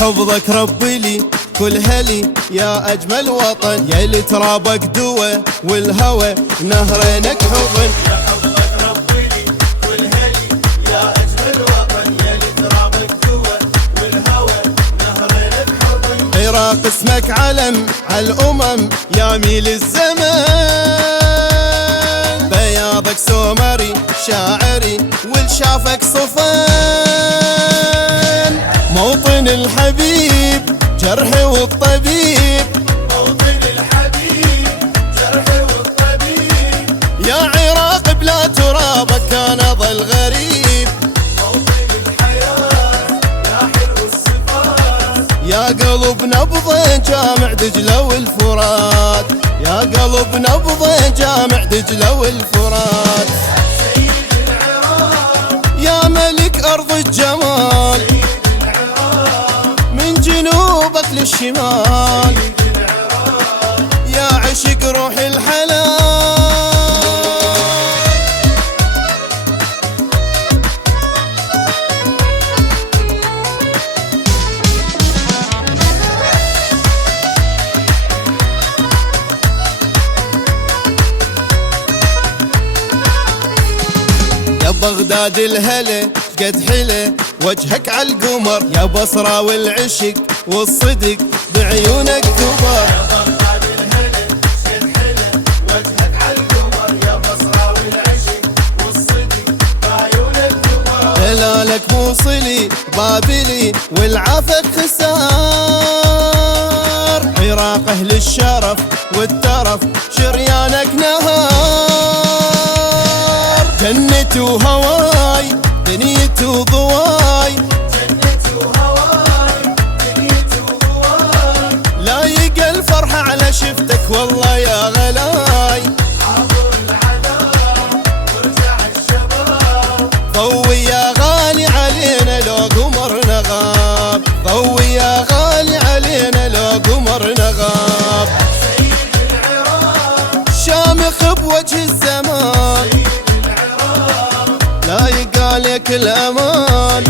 حفظك ربي لي كل هلي يا أجمل وطن، يا اللي ترابك دوى والهوى نهرينك حضن. يا حفظك ربي لي كل هلي يا أجمل وطن، يا اللي ترابك دوى والهوى نهرينك حضن. عراق اسمك علم عالأمم يا ميل الزمان، بياضك سومري شاعري والشافك صفان. موطن الحبيب جرحي والطبيب، موطن الحبيب جرحي والطبيب. يا عراق بلا ترابك كان ظل غريب. موطن الحياة يا حلو الصفات، يا قلب نبضه جامع دجلة والفرات، يا قلب نبضه جامع دجلة والفرات. سيد العراق يا ملك أرض الجمال، سيد العراق من جنوبك للشمال، سيد العراق. يا عشق روح الحلال. يا بغداد الهلا قد حلى وجهك عالقمر، يا بصرة والعشق والصدق بعيونك كبر. يا بغداد الهلا شد حلا وجهك عالقمر، يا بصرة والعشق والصدق بعيونك كبر. هلالك موصلي بابلي والعافك خسار، عراق أهل الشرف والترف شريانك نهار. جنة وهواي دنيتي وضواي، جنة وهواي دنيتي وهواي. لايق الفرحة على شفتك والله يا غلاي. عبر العذاب وارجع الشباب، ضوي يا غالي علينا لو قمرنا غاب، ضوي يا غالي علينا لو قمرنا غاب. سيد العراق شامخ بوجه الزمان، سيد العراق. لايق عليك الأمان.